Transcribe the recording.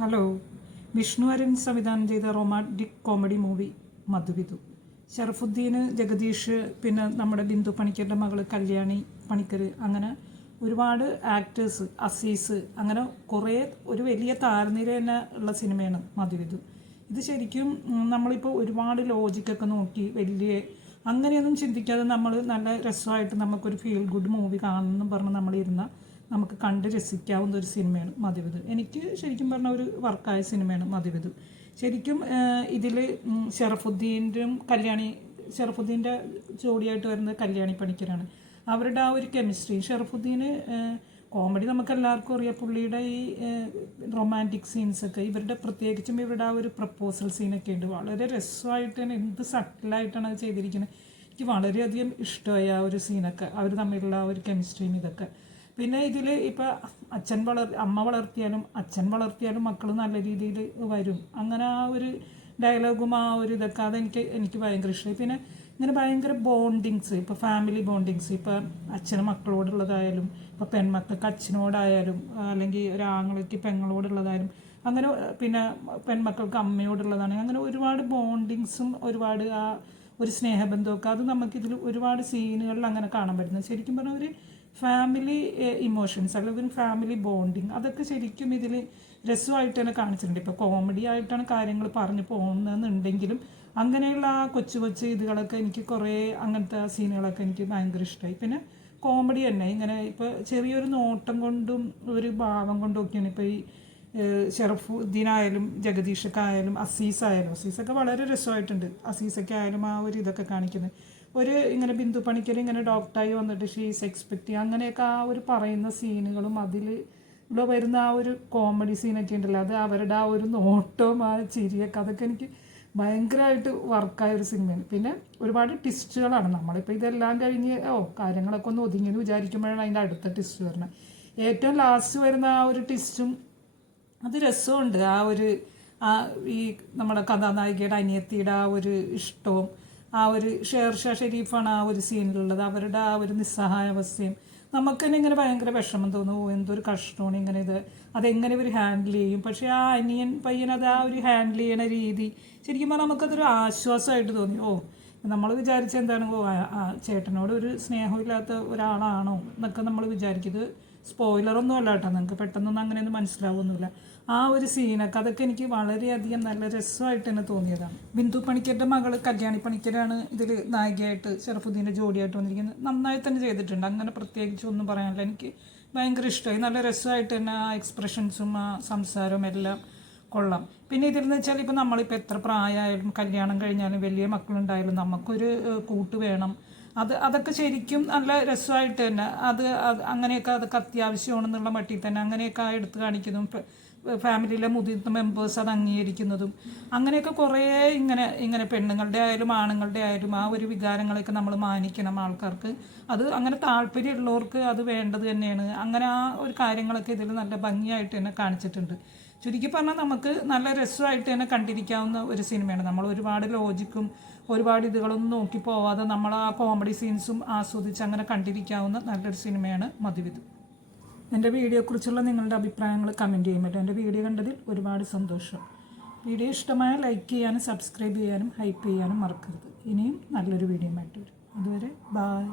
Hello. Vishnu Aran സംവിധാനം ചെയ്ത romantic comedy movie മധുവിധു. ഷറഫുദ്ദീന്, ജഗദീഷ്, പിന്നെ നമ്മുടെ ബിന്ദു പണിക്കരുടെ മകൾ കല്യാണി പണിക്കർ, അങ്ങനെ ഒരുപാട് ആക്ടേഴ്സ്, അസീസ്, അങ്ങനെ കുറേ ഒരു വലിയ താരനിര തന്നെ ഉള്ള സിനിമയാണ് മധുവിധു. ഇത് ശരിക്കും നമ്മളിപ്പോൾ ഒരുപാട് ലോജിക്കൊക്കെ നോക്കി വലിയ അങ്ങനെയൊന്നും ചിന്തിക്കാതെ നമ്മൾ നല്ല രസമായിട്ട് നമുക്കൊരു ഫീൽ ഗുഡ് മൂവി കാണണമെന്ന് പറഞ്ഞ് നമ്മളിരുന്ന നമുക്ക് കണ്ട് രസിക്കാവുന്ന ഒരു സിനിമയാണ് മധുവിധു. എനിക്ക് ശരിക്കും പറഞ്ഞ ഒരു വർക്കായ സിനിമയാണ് മധുവിധു. ശരിക്കും ഇതിൽ ഷറഫുദ്ദീൻ്റെ ജോഡിയായിട്ട് വരുന്നത് കല്യാണി പണിക്കരാണ്. അവരുടെ ആ ഒരു കെമിസ്ട്രി, ഷറഫുദ്ദീന് കോമഡി നമുക്ക് എല്ലാവർക്കും അറിയാം. പുള്ളിയുടെ ഈ റൊമാൻറ്റിക് സീൻസൊക്കെ പ്രത്യേകിച്ചും ഇവരുടെ ആ ഒരു പ്രപ്പോസൽ സീനൊക്കെ ഉണ്ട്. വളരെ രസമായിട്ട് തന്നെ, എന്ത് സട്ടിലായിട്ടാണ് അത് ചെയ്തിരിക്കുന്നത്. എനിക്ക് വളരെയധികം ഇഷ്ടമായി ആ ഒരു സീനൊക്കെ, അവർ തമ്മിലുള്ള ആ ഒരു കെമിസ്ട്രിയും ഇതൊക്കെ. പിന്നെ ഇതിൽ ഇപ്പോൾ അമ്മ വളർത്തിയാലും അച്ഛൻ വളർത്തിയാലും മക്കൾ നല്ല രീതിയിൽ വരും. അങ്ങനെ ആ ഒരു ഡയലോഗും ആ ഒരു ഇതൊക്കെ എനിക്ക് ഭയങ്കര ഇഷ്ടമായി. പിന്നെ ഇങ്ങനെ ഭയങ്കര ബോണ്ടിങ്സ്, ഇപ്പോൾ ഫാമിലി ബോണ്ടിങ്സ്, ഇപ്പോൾ അച്ഛനും മക്കളോടുള്ളതായാലും, ഇപ്പോൾ പെൺമക്കൾക്ക് അച്ഛനോടായാലും, അല്ലെങ്കിൽ ഒരാങ്ങൾക്ക് പെങ്ങളോടുള്ളതായാലും, അങ്ങനെ പിന്നെ പെൺമക്കൾക്ക് അമ്മയോടുള്ളതാണെങ്കിൽ അങ്ങനെ ഒരുപാട് ബോണ്ടിങ്സും ഒരുപാട് ആ ഒരു സ്നേഹബന്ധമൊക്കെ അത് നമുക്കിതിൽ ഒരുപാട് സീനുകളിൽ അങ്ങനെ കാണാൻ പറ്റുന്നത്. ശരിക്കും പറഞ്ഞാൽ ഒരു ഫാമിലി ഇമോഷൻസ് അല്ലെങ്കിൽ ഫാമിലി ബോണ്ടിങ് അതൊക്കെ ശരിക്കും ഇതിൽ രസമായിട്ട് തന്നെ കാണിച്ചിട്ടുണ്ട്. ഇപ്പോൾ കോമഡി ആയിട്ടാണ് കാര്യങ്ങൾ പറഞ്ഞു പോകുന്നതെന്നുണ്ടെങ്കിലും അങ്ങനെയുള്ള ആ കൊച്ചു ഇതുകളൊക്കെ എനിക്ക് കുറേ അങ്ങനത്തെ സീനുകളൊക്കെ എനിക്ക് ഭയങ്കര ഇഷ്ടമായി. പിന്നെ കോമഡി തന്നെ ഇങ്ങനെ ഇപ്പോൾ ചെറിയൊരു നോട്ടം കൊണ്ടും ഒരു ഭാവം കൊണ്ടും ഒക്കെയാണ് ഇപ്പോൾ ഈ ഷറഫുദ്ദീനായാലും ജഗദീഷൊക്കെ അസീസൊക്കെ വളരെ രസമായിട്ടുണ്ട്. അസീസൊക്കെ ആയാലും ആ ഒരു ഇതൊക്കെ കാണിക്കുന്നത് ഒരു ഇങ്ങനെ ബിന്ദു പണിക്കർ ഇങ്ങനെ ഡോക്ടറായി വന്നിട്ട് ഷീസ് എക്സ്പെക്റ്റ് ചെയ്യുക, അങ്ങനെയൊക്കെ ആ ഒരു പറയുന്ന സീനുകളും അതിൽ ഇവിടെ വരുന്ന ആ ഒരു കോമഡി സീനൊക്കെ ഉണ്ടല്ലോ, അത് അവരുടെ ആ ഒരു നോട്ടവും ആ ചിരിയൊക്കെ അതൊക്കെ എനിക്ക് ഭയങ്കരമായിട്ട് വർക്കായ ഒരു സിനിമയാണ്. പിന്നെ ഒരുപാട് ട്വിസ്റ്റുകളാണ്. നമ്മളിപ്പോൾ ഇതെല്ലാം കഴിഞ്ഞ് കാര്യങ്ങളൊക്കെ ഒന്ന് ഒതുങ്ങിയെന്ന് വിചാരിക്കുമ്പോഴാണ് അതിൻ്റെ അടുത്ത ട്വിസ്റ്റ് വരുന്നത്. ഏറ്റവും ലാസ്റ്റ് വരുന്ന ആ ഒരു ട്വിസ്റ്റും അത് രസമുണ്ട്. ഈ നമ്മുടെ കഥാനായികയുടെ അനിയത്തിയുടെ ആ ഒരു ഇഷ്ടവും ആ ഒരു ഷേർഷാ ഷെരീഫാണ് ആ ഒരു സീനിലുള്ളത്. അവരുടെ ആ ഒരു നിസ്സഹായാവസ്ഥയും നമുക്ക് തന്നെ ഇങ്ങനെ ഭയങ്കര വിഷമം തോന്നും. എന്തൊരു കഷ്ടമാണ് ഇങ്ങനെ അതെങ്ങനെ ഇവർ ഹാൻഡിൽ ചെയ്യും. പക്ഷേ ആ അനിയൻ പയ്യൻ അത് ആ ഒരു ഹാൻഡിൽ ചെയ്യണ രീതി ശരിക്കും പറഞ്ഞാൽ നമുക്കതൊരു ആശ്വാസമായിട്ട് തോന്നി. നമ്മൾ വിചാരിച്ച എന്താണ്, ചേട്ടനോട് ഒരു സ്നേഹമില്ലാത്ത ഒരാളാണോ എന്നൊക്കെ നമ്മൾ വിചാരിക്കുന്നത്. സ്പോയിലറൊന്നും അല്ല കേട്ടോ, നിങ്ങൾക്ക് പെട്ടെന്നൊന്നും അങ്ങനെയൊന്നും മനസ്സിലാവുന്നില്ല. ആ ഒരു സീനൊക്കെ അതൊക്കെ എനിക്ക് വളരെയധികം നല്ല രസമായിട്ട് തന്നെ തോന്നിയതാണ്. ബിന്ദു പണിക്കരുടെ മകൾ കല്യാണി പണിക്കരാണ് ഇതിൽ നായികയായിട്ട് ഷറഫുദ്ദീൻ്റെ ജോഡിയായിട്ട് വന്നിരിക്കുന്നത്. നന്നായി തന്നെ ചെയ്തിട്ടുണ്ട്, അങ്ങനെ പ്രത്യേകിച്ച് ഒന്നും പറയാനില്ല. എനിക്ക് ഭയങ്കര ഇഷ്ടമായി. നല്ല രസമായിട്ട് തന്നെ ആ എക്സ്പ്രഷൻസും ആ സംസാരവും എല്ലാം കൊള്ളാം. പിന്നെ ഇതിലെന്ന് വെച്ചാൽ ഇപ്പോൾ നമ്മളിപ്പോൾ എത്ര പ്രായമായാലും കല്യാണം കഴിഞ്ഞാലും വലിയ മക്കളുണ്ടായാലും നമുക്കൊരു കൂട്ട് വേണം. അതൊക്കെ ശരിക്കും നല്ല രസമായിട്ട് തന്നെ അങ്ങനെയൊക്കെ അതൊക്കെ അത്യാവശ്യമാണെന്നുള്ള മട്ടിൽ തന്നെ അങ്ങനെയൊക്കെ എടുത്ത് കാണിക്കുന്നതും ഫാമിലിയിലെ മുതിർന്ന മെമ്പേഴ്സ് അത് അംഗീകരിക്കുന്നതും അങ്ങനെയൊക്കെ കുറേ ഇങ്ങനെ പെണ്ണുങ്ങളുടെ ആയാലും ആണുങ്ങളുടെ ആയാലും ആ ഒരു വികാരങ്ങളൊക്കെ നമ്മൾ മാനിക്കണം. ആൾക്കാർക്ക് അത് അങ്ങനെ താല്പര്യമുള്ളവർക്ക് അത് വേണ്ടത് തന്നെയാണ്. അങ്ങനെ ആ ഒരു കാര്യങ്ങളൊക്കെ ഇതിൽ നല്ല ഭംഗിയായിട്ട് തന്നെ കാണിച്ചിട്ടുണ്ട്. ചുരുക്കി പറഞ്ഞാൽ നമുക്ക് നല്ല രസമായിട്ട് തന്നെ കണ്ടിരിക്കാവുന്ന ഒരു സിനിമയാണ്. നമ്മൾ ഒരുപാട് ലോജിക്കും ഒരുപാട് ഇതുകളൊന്നും നോക്കി പോവാതെ നമ്മൾ ആ കോമഡി സീൻസും ആസ്വദിച്ച് അങ്ങനെ കണ്ടിരിക്കാവുന്ന നല്ലൊരു സിനിമയാണ് മധുവിധു. എൻ്റെ വീഡിയോയെക്കുറിച്ചുള്ള നിങ്ങളുടെ അഭിപ്രായങ്ങൾ കമൻറ്റ് ചെയ്യുമല്ലോ. എൻ്റെ വീഡിയോ കണ്ടതിൽ ഒരുപാട് സന്തോഷം. വീഡിയോ ഇഷ്ടമായ ലൈക്ക് ചെയ്യാനും സബ്സ്ക്രൈബ് ചെയ്യാനും ഹൈപ്പ് ചെയ്യാനും മറക്കരുത്. ഇനിയും നല്ലൊരു വീഡിയോ ആയിട്ട് വരും. അതുവരെ ബായ്.